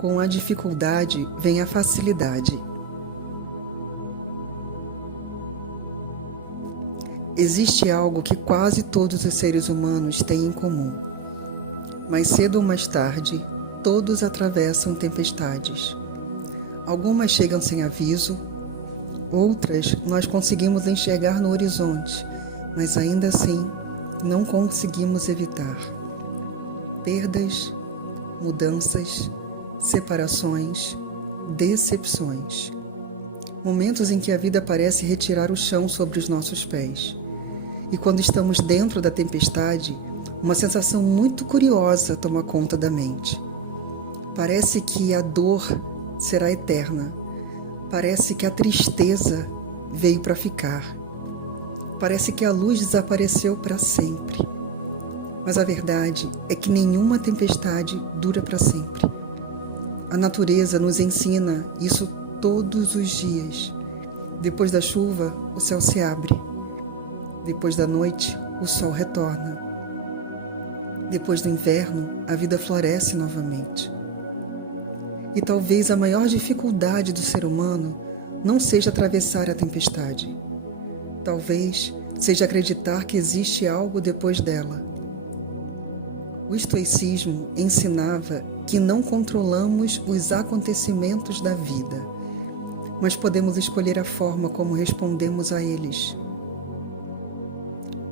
Com a dificuldade vem a facilidade. Existe algo que quase todos os seres humanos têm em comum. Mais cedo ou mais tarde, todos atravessam tempestades. Algumas chegam sem aviso, outras nós conseguimos enxergar no horizonte, mas ainda assim não conseguimos evitar. Perdas, mudanças, separações, decepções. Momentos em que a vida parece retirar o chão sobre os nossos pés. E quando estamos dentro da tempestade, uma sensação muito curiosa toma conta da mente. Parece que a dor será eterna. Parece que a tristeza veio para ficar. Parece que a luz desapareceu para sempre. Mas a verdade é que nenhuma tempestade dura para sempre. A natureza nos ensina isso todos os dias. Depois da chuva, o céu se abre. Depois da noite, o sol retorna. Depois do inverno, a vida floresce novamente. E talvez a maior dificuldade do ser humano não seja atravessar a tempestade. Talvez seja acreditar que existe algo depois dela. O estoicismo ensinava que não controlamos os acontecimentos da vida, mas podemos escolher a forma como respondemos a eles.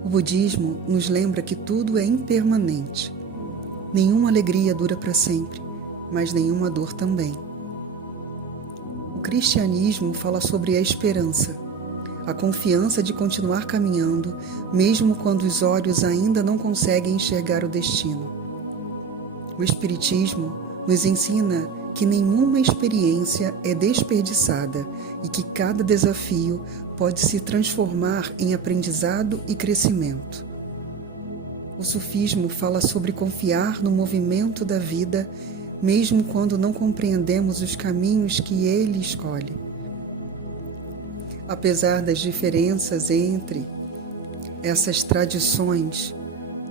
O budismo nos lembra que tudo é impermanente. Nenhuma alegria dura para sempre, mas nenhuma dor também. O cristianismo fala sobre a esperança, a confiança de continuar caminhando, mesmo quando os olhos ainda não conseguem enxergar o destino. O espiritismo nos ensina que nenhuma experiência é desperdiçada e que cada desafio pode se transformar em aprendizado e crescimento. O sufismo fala sobre confiar no movimento da vida, mesmo quando não compreendemos os caminhos que ele escolhe. Apesar das diferenças entre essas tradições,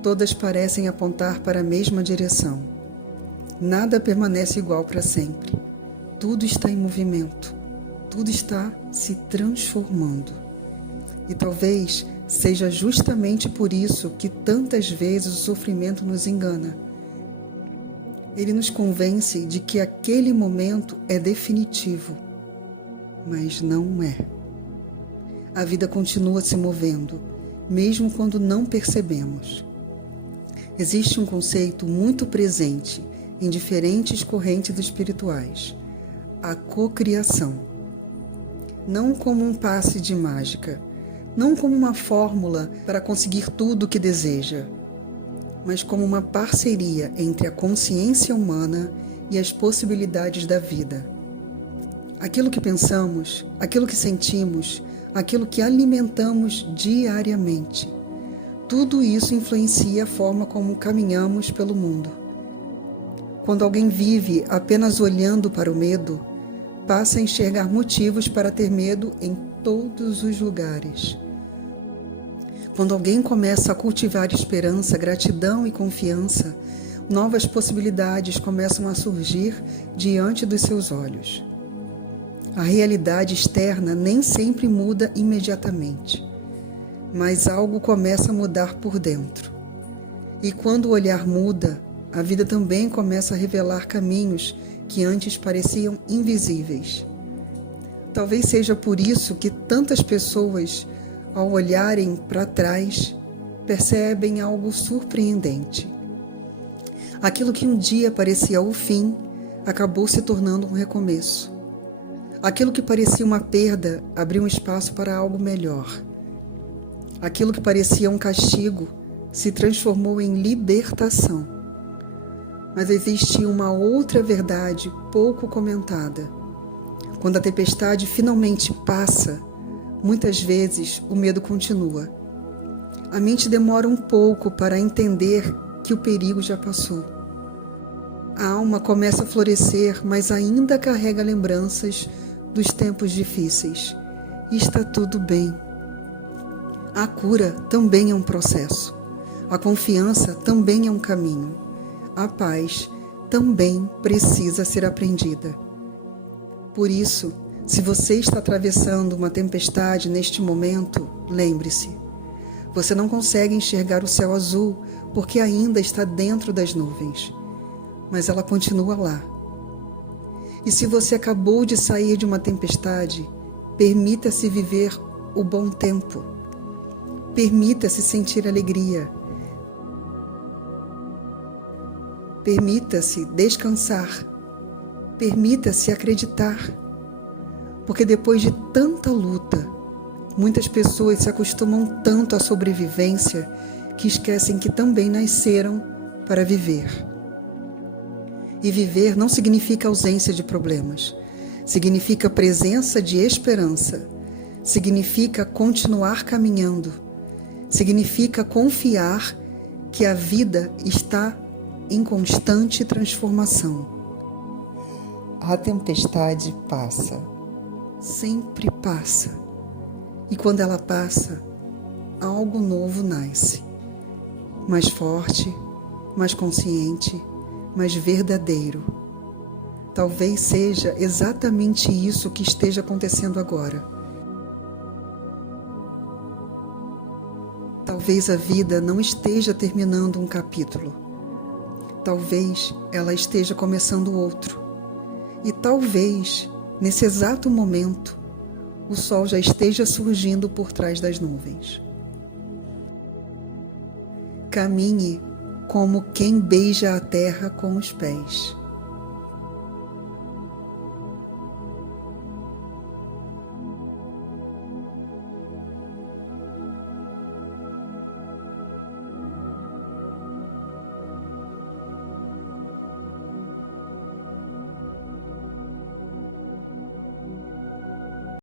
todas parecem apontar para a mesma direção. Nada permanece igual para sempre. Tudo está em movimento. Tudo está se transformando. E talvez seja justamente por isso que tantas vezes o sofrimento nos engana. Ele nos convence de que aquele momento é definitivo, mas não é. A vida continua se movendo, mesmo quando não percebemos. Existe um conceito muito presente em diferentes correntes espirituais: a cocriação. Não como um passe de mágica, não como uma fórmula para conseguir tudo o que deseja, mas como uma parceria entre a consciência humana e as possibilidades da vida. Aquilo que pensamos, aquilo que sentimos, aquilo que alimentamos diariamente, tudo isso influencia a forma como caminhamos pelo mundo. Quando alguém vive apenas olhando para o medo, passa a enxergar motivos para ter medo em todos os lugares. Quando alguém começa a cultivar esperança, gratidão e confiança, novas possibilidades começam a surgir diante dos seus olhos. A realidade externa nem sempre muda imediatamente, mas algo começa a mudar por dentro. E quando o olhar muda, a vida também começa a revelar caminhos que antes pareciam invisíveis. Talvez seja por isso que tantas pessoas, ao olharem para trás, percebem algo surpreendente. Aquilo que um dia parecia o fim, acabou se tornando um recomeço. Aquilo que parecia uma perda, abriu um espaço para algo melhor. Aquilo que parecia um castigo, se transformou em libertação. Mas existe uma outra verdade pouco comentada. Quando a tempestade finalmente passa, muitas vezes o medo continua. A mente demora um pouco para entender que o perigo já passou. A alma começa a florescer, mas ainda carrega lembranças dos tempos difíceis. E está tudo bem. A cura também é um processo. A confiança também é um caminho. A paz também precisa ser aprendida. Por isso, se você está atravessando uma tempestade neste momento, lembre-se, você não consegue enxergar o céu azul porque ainda está dentro das nuvens, mas ela continua lá. E se você acabou de sair de uma tempestade, permita-se viver o bom tempo. Permita-se sentir alegria. Permita-se descansar. Permita-se acreditar. Porque depois de tanta luta, muitas pessoas se acostumam tanto à sobrevivência que esquecem que também nasceram para viver. E viver não significa ausência de problemas. Significa presença de esperança. Significa continuar caminhando. Significa confiar que a vida está em constante transformação. A tempestade passa. Sempre passa. E quando ela passa, algo novo nasce. Mais forte, mais consciente, mais verdadeiro. Talvez seja exatamente isso que esteja acontecendo agora. Talvez a vida não esteja terminando um capítulo. Talvez ela esteja começando outro. E talvez, nesse exato momento, o sol já esteja surgindo por trás das nuvens. Caminhe como quem beija a terra com os pés.